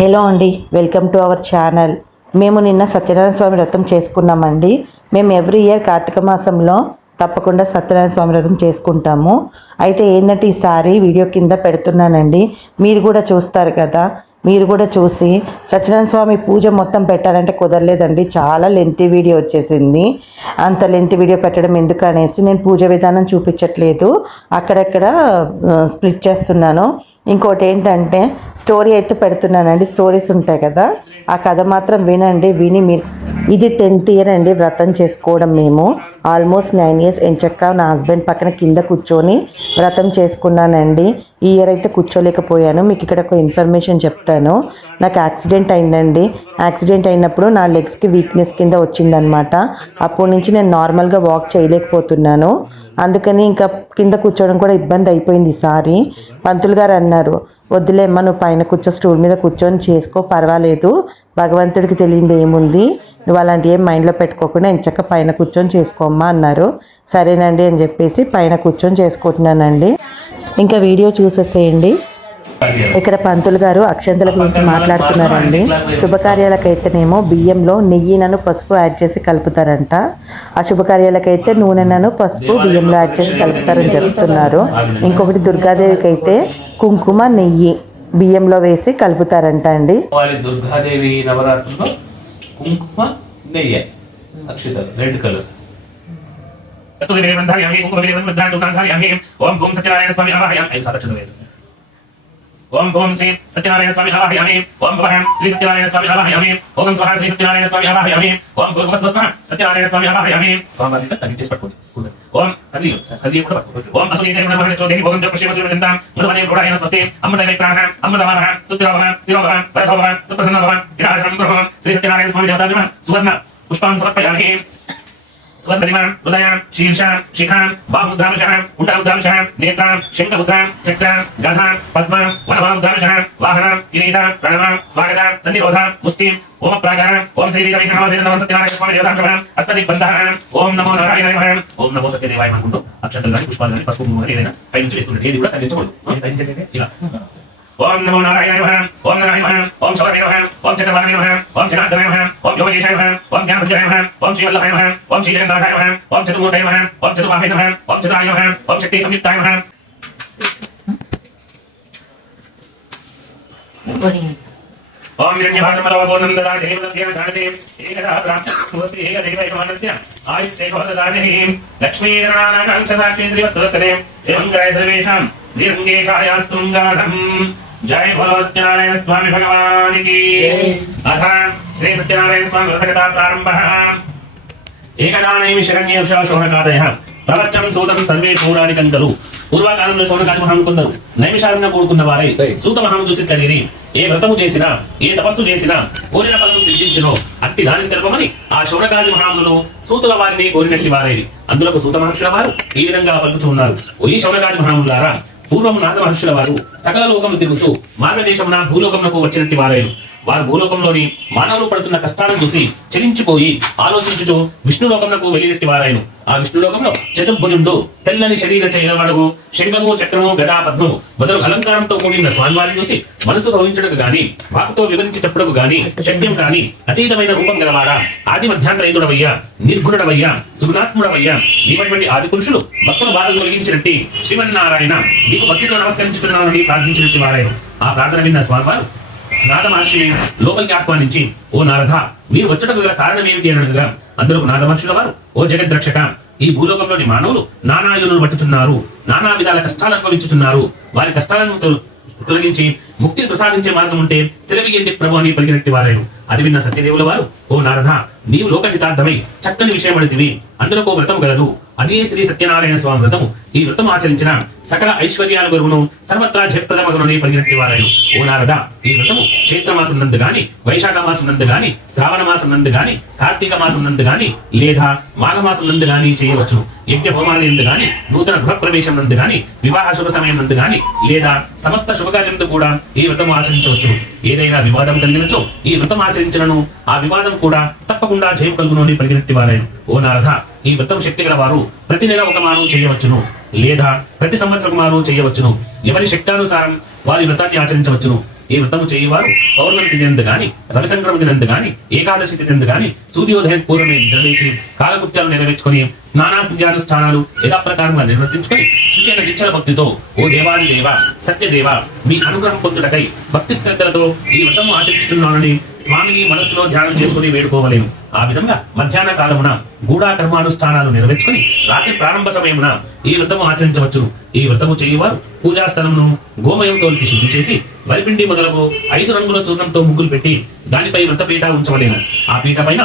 Hello అండి, welcome to our channel. మేము నిన్న సత్యనారాయణ స్వామి వ్రతం చేసుకున్నామండి. మేము ఎవ్రీ ఇయర్ కార్తీక మాసంలో తప్పకుండా సత్యనారాయణ స్వామి వ్రతం చేసుకుంటాము. అయితే ఏంటంటే ఈసారి వీడియో కింద పెడుతున్నానండి, మీరు కూడా చూస్తారు కదా. మీరు కూడా చూసి సత్యనారాయణ స్వామి పూజ మొత్తం పెట్టాలంటే కుదరలేదండి, చాలా లెంతీ వీడియో వచ్చేసింది. అంత లెంతీ వీడియో పెట్టడం ఎందుకు అనేసి నేను పూజ విధానం చూపించట్లేదు, అక్కడక్కడ స్ప్లిట్ చేస్తున్నాను. ఇంకోటి ఏంటంటే స్టోరీ అయితే పెడుతున్నానండి, స్టోరీస్ ఉంటాయి కదా, ఆ కథ మాత్రం వినండి. విని మీరు ఇది 10th ఇయర్ అండి వ్రతం చేసుకోవడం. మేము ఆల్మోస్ట్ 9 years ఎంచక్క నా హస్బెండ్ పక్కన కింద కూర్చొని వ్రతం చేసుకున్నానండి. ఈ ఇయర్ అయితే కూర్చోలేకపోయాను. మీకు ఇక్కడ ఒక ఇన్ఫర్మేషన్ చెప్తాను. నాకు యాక్సిడెంట్ అయిందండి. యాక్సిడెంట్ అయినప్పుడు నా లెగ్స్కి వీక్నెస్ కింద వచ్చిందనమాట. అప్పటి నుంచి నేను నార్మల్గా వాక్ చేయలేకపోతున్నాను. అందుకని ఇంకా కింద కూర్చోవడం కూడా ఇబ్బంది అయిపోయింది. ఈసారి పంతులు గారు అన్నారు, వద్దులేమ్మా నువ్వు పైన కూర్చో, స్టూల్ మీద కూర్చొని చేసుకో, పర్వాలేదు, భగవంతుడికి తెలియదు ఏముంది, నువ్వు అలాంటి ఏం మైండ్లో పెట్టుకోకుండా ఎంచక్క పైన కూర్చొని చేసుకోమ్మా అన్నారు. సరేనండి అని చెప్పేసి పైన కూర్చొని చేసుకుంటున్నానండి. ఇంకా వీడియో చూసేసేయండి. ఇక్కడ పంతులు గారు అక్షంతల గురించి మాట్లాడుతున్నారండి. శుభకార్యాలకైతేనేమో బియ్యంలో నెయ్యినను పసుపు యాడ్ చేసి కలుపుతారంట. అశుభకార్యాలకైతే నూనెనను పసుపు బియ్యంలో యాడ్ చేసి కలుపుతారని చెప్తున్నారు. ఇంకొకటి దుర్గాదేవికి అయితే కుంకుమ నెయ్యి బియ్యంలో వేసి కలుపుతారంట అండి. దుర్గాదేవి నవరాత్రుల్లో కుంకుమ నెయ్యి అక్షితలు రెడ్ కలర్. ఓం ఓం శ్రీ సత్యనారాయణ స్వామి ఆవాహయామి. ఓం భవం శ్రీ సత్యనారాయణ స్వామి ఆవాహయామి. ఓం స్వహ శ్రీ సత్యనారాయణ స్వామి ఆవాహయామి. ఓం భూర్భువస్వః సత్యనారాయణ స్వామి ఆవాహయామి. స్వామివారిని తగ్గించేసి పట్టుకోండి. ఓం హరి కూడా పట్టుకోండి. ఓం అసురీదేవి నమః ఓం జపశివశివదంతం మృదవనే ప్రోడాయన స్వస్తి అమృతమే ప్రాణః అమృతమానః సుస్థిరోభవ స్థిరోభవ వరభవ సుప్రసన్నభవ స్థిరాశనం ప్రభవ శ్రీ సత్యనారాయణ స్వామి దేవతాభ్యః సువర్ణ పుష్పాన్ సమర్పయామి. స్వర్ణదిమాం హృదయాం శీర్షాం శిఖాం బాహుముద్రాంశః ఉండముద్రాంశః నేత్రాం శంఖముద్రాం చక్రాం గదాం పద్మాం వనమాముద్రాంశః వాహనాం కిరీటాం ప్రణవాం స్వాగతాం సన్నిరోధాం ముష్టిం ఓం ప్రాకారం ఓం శ్రీ సత్యనారాయణ స్వామి దేవతాభ్యః అష్టదిగ్బంధః ఓం నమో నారాయణాయ ఓం నమో సత్యదేవాయ అనుకుంటూ అక్షంతలు కానీ పుష్పాలు కానీ పసుపు కుంకుమ ఏదైనా పై నుంచి వేస్తుంటే ఏది కూడా కదిలించకూడదు. ఇలా ఓం నమో నారాయణాయ ఓం నారాయణాయ ఓం శివాయ ఓం చక్రవాణాయ ఓం జనార్దనాయ ఓం యోగేశాయ ఓం జ్ఞానబుద్ధాయ ఓం శ్రీవల్లభాయ ఓం శ్రీజగన్నాథాయ ఓం చతుర్మూర్తయ ఓం చతుర్బాహుయ ఓం చతురాయ ఓం శక్తి సంయుక్తాయ. ఓం విరణ్యభాగమలవగోనం దదాతి దేవదేవ సారథి ఏకదాత్రా మూర్తి ఏకదైవైకమానస్య ఆయుష్ేకోదదాని లక్ష్మీరణానాకాంక్ష సాక్షి శ్రీవత్సరకదే దేవంగాయ సర్వేషాం శ్రీరంగేశాయాస్తుంగాధం. జై బోలో సత్యనారాయణ స్వామి భగవానికి. అథ శ్రీ సత్యనారాయణ స్వామి వ్రతకథా ప్రారంభః. ఏకదానైమి శరణ్యేష శోణకాదయః ప్రవచ్చం సూతం సర్వే పౌరాణికం ఖలు. పూర్వకాలంలో శోణకాది మహాములు కొందరు నైమిషారణ్య కూడుకున్న వారై సూత మహాము చూసి కలిగి ఏ వ్రతము చేసినా ఏ తపస్సు చేసినా కోరిన ఫలము సిద్ధించునో అట్టి దానిని తెలపమని ఆ శౌనకాది మహాములు సూతుల వారిని కోరినట్టి వారైది. అందులో సూత మహర్షుల వారు ఈ విధంగా పలుకుతూ ఉన్నారు. ఈ శౌనకాది మహాములారా, పూర్వము నారద మహర్షుల వారు సకల లోకము తిరుగుతూ మార్గదేశమున భూలోకమునకు వచ్చినట్టి వారైన వారు భూలోకంలోని మానవులు పడుతున్న కష్టాలను చూసి చెలించిపోయి ఆలోచించుచు విష్ణులోకమునకు వెళ్ళినట్టి వారైన ఆ విష్ణులోకంలో చతుర్భుజుండు తెల్లని శరీర చైనవాడుగు శంఖము చక్రము గదా పద్మము మొదలు అలంకారంతో కూడిన స్వామివారిని చూసి మనసు భవించడకు గాని వాకుతో వివరించేటప్పుడుకు గాని శక్యం కాని అతీతమైన రూపం గలవాడా, ఆది మధ్యాంతరయుడవయ్యా, నిర్గుణుడవయ్యా, సుగుణాత్ముడవయ్యా, నీవటువంటి ఆది పురుషులు భక్తుల బాధలు తొలగించినట్టి శ్రీమన్నారాయణ నీకు భక్తితో నమస్కరించుకున్నానని ప్రార్థించినట్టు వారైన ఆ ప్రార్థన విన్న స్వామివారు నారద మహర్షిని లోపలికి ఆహ్వానించి, ఓ నారద, మీరు వచ్చటకు గల కారణం ఏమిటి అని అనగా అందరూ నారద మహర్షుల వారు, ఓ జగద్రక్షక, ఈ భూలోకంలోని మానవులు నానాయులను పట్టుచున్నారు, నానా విధాల కష్టాలు అనుభవించుతున్నారు. వారి కష్టాలను తొలగించి ముక్తిని ప్రసాదించే మార్గం ఉంటే సెలవియండి ప్రభు అని పలికినట్టి వారైన అది విన్న సత్యదేవుల వారు, ఓ నారద, నీవు లోకహితార్థమై చక్కని విషయం అడితివి, అందులో వ్రతం గలదు, అదే శ్రీ సత్యనారాయణ స్వామి వ్రతము. ఈ వ్రతం ఆచరించిన సకల ఐశ్వర్యాల గురువును సర్వత్రా జయప్రదమగునని పలికినట్టి వారైన ఓ నారద, ఈ వ్రతము చైత్రమాసం నందు గాని, వైశాఖ మాసం నందు గాని, శ్రావణ మాసం నందు గాని, కార్తీక మాసం నందు గాని, లేదా మాఘమాసం నందు గాని చేయవచ్చును. యజ్ఞ హోమాల నందు గాని, నూతన గృహ ప్రవేశం నందు గాని, వివాహ శుభ సమయం నందు గాని, లేదా సమస్త శుభకార్యంతో కూడా ఈ వ్రతం ఆచరించవచ్చు. ఏదైనా వివాదం కలిగినచో ఈ వ్రతం ఆచరించను, ఆ వివాదం కూడా తప్పకుండా జయం కలుగును అని పలికినట్టి వారైన ఓ నారద, ఈ వ్రతం శక్తి గల వారు ప్రతి నెల ఒక మాను చేయవచ్చును, లేదా ప్రతి సంవత్సరం మాను చేయవచ్చును. ఎవరి శక్తానుసారం వారి వ్రతాన్ని ఆచరించవచ్చును. ఈ వ్రతము చేయవారు పౌర్ణమి తిథి నందు గాని, రవి సంక్రమణి నందు గాని, ఏకాదశి తిథి నందు గాని సూర్యోదయం పూర్వమే నిద్రలేచి కాలకృత్యాలు నెరవేర్చుకొని స్నానానుష్ఠానాలు యథాప్రకారంగా నిర్వర్తించుకొని శుచైన నిశ్చల భక్తితో ఓ దేవాది దేవ సత్యదేవ మీ అనుగ్రహం పొందుటకై భక్తి శ్రద్ధలతో ఈ వ్రతము ఆచరిస్తున్నానని స్వామిని మనస్సులో ధ్యానం చేసుకుని వేడుకోవలేము. ఆ విధంగా మధ్యాహ్న కాలమున గూఢా కర్మానుష్ఠానాలు నెరవేర్చుకుని రాత్రి ప్రారంభ సమయమున ఈ వ్రతము ఆచరించవచ్చు. ఈ వ్రతము చేయువారు పూజా స్థలమును గోమయంతో శుద్ధి చేసి వరిపిండి మొదలగు 5 రంగుల చూర్ణంతో ముగ్గులు పెట్టి దానిపై వ్రతపీఠ ఉంచవలేను. ఆ పీఠ పైన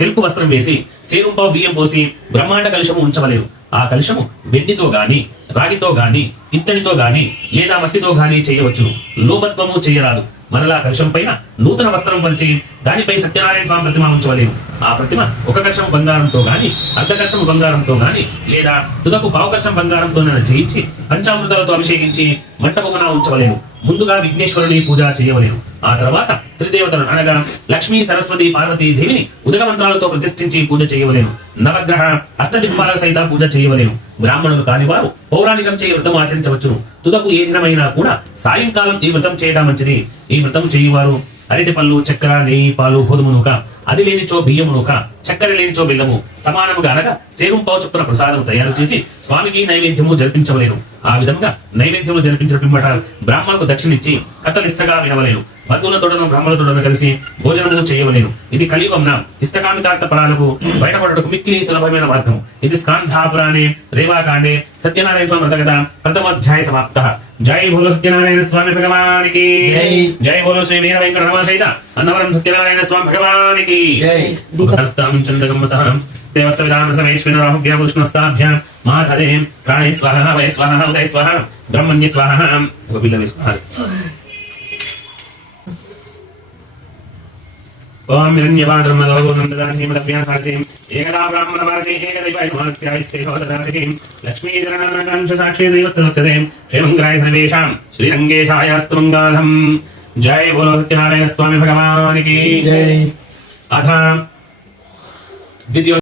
తెలుపు వస్త్రం వేసి సేరుంపావు బియ్యం పోసి బ్రహ్మాండ కలశము ఉంచవలేను. ఆ కలశము వెండితో గాని, రాగితో గాని, ఇత్తడితో గాని లేదా మట్టితో గాని చేయవచ్చు. లోపత్వము చేయరాదు. మరలా కలశం పైన నూతన వస్త్రం పరిచి దానిపై సత్యనారాయణ స్వామి ప్రతిమ ఉంచవలేము. ఆ ప్రతిమ ఒక కలశం బంగారంతో గాని, అర్ధ కలశం బంగారంతో గాని లేదా తుదకు పావు కలశం బంగారంతో చేయించి పంచామృతాలతో అభిషేకించి మంటపమున ఉంచవలేను. ముందుగా విఘ్నేశ్వరుని పూజ చేయవలేను. ఆ తర్వాత త్రిదేవతలను అనగా లక్ష్మీ, సరస్వతి, పార్వతీ దేవిని ఉదక మంత్రాలతో ప్రతిష్ఠించి పూజ చేయవలేను. నవగ్రహ అష్టదిక్పాల సహిత పూజ చేయవలేను. బ్రాహ్మణులు కాని వారు పౌరాణికం చేయి వ్రతం ఆచరించవచ్చును. తుదకు ఏ దినమైనా కూడా సాయంకాలం ఈ వ్రతం చేయడం మంచిది. ఈ వ్రతం చేయువారు అరటి పళ్ళు, చక్కెర, నెయ్యి, పాలు, గోధుమ నూక, అది లేనిచో బియ్యము నూక, చక్కెర లేనిచో బెల్లము సమానముగా అనగా సేగుంపావు చొప్పున ప్రసాదం తయారు చేసి స్వామికి నైవేద్యము జరిపించవలేను. ఆ విధంగా నైవేద్యము జరిపించిన పిమ్మట బ్రాహ్మణులకు దక్షిణిచ్చి కథలిస్తగా వినవలేను. బంధువులతోడను బ్రాహ్మణులతోడను కలిసి భోజనము చేయవలేను. ఇది కలియుగంన ఇష్టకామితార్థ ఫలాలకు బయటపడటకు మిక్కిలి సులభమైన మార్గం. ఇది స్కాంధాపురాణే రేవాకాండే సత్యనారాయణ స్వామి వ్రతకథ ప్రథమోధ్యాయ సమాప్త. జై బోలో సత్యనారాయణ స్వామి భగవానికి జై బోలో శ్రీ వీర వెంకట రమణ సహిత అన్నవరం సత్యనారాయణ స్వామి భగవానికి చంద్రగమ్మ సహనం దేవస్థవిధాన సమేశ్వరాహుభ్యాభూష్ణస్తాభ్యాం మాధదేం ప్రాణే స్వాహ వయ స్వాహ ఉదయ స్వాహ బ్రహ్మణ్య స్వాహ బిల్లవి స్వాహ. ఓం హిరణ్యవాద్రమదోనందదాన్యమదభ్యాసార్థిం ఏకదా బ్రాహ్మణభారతే ఏకదైవాయమాస్యాయిస్తే హోదదారికీం లక్ష్మీధరణాకాంక్ష సాక్షి దైవత్సనోత్తదేం శ్రీమంగళాయ సర్వేషాం శ్రీరంగేశాయాస్తు మంగళం. జై బోలో సత్యనారాయణ స్వామి భగవానికి జై. అథ ద్వితీయ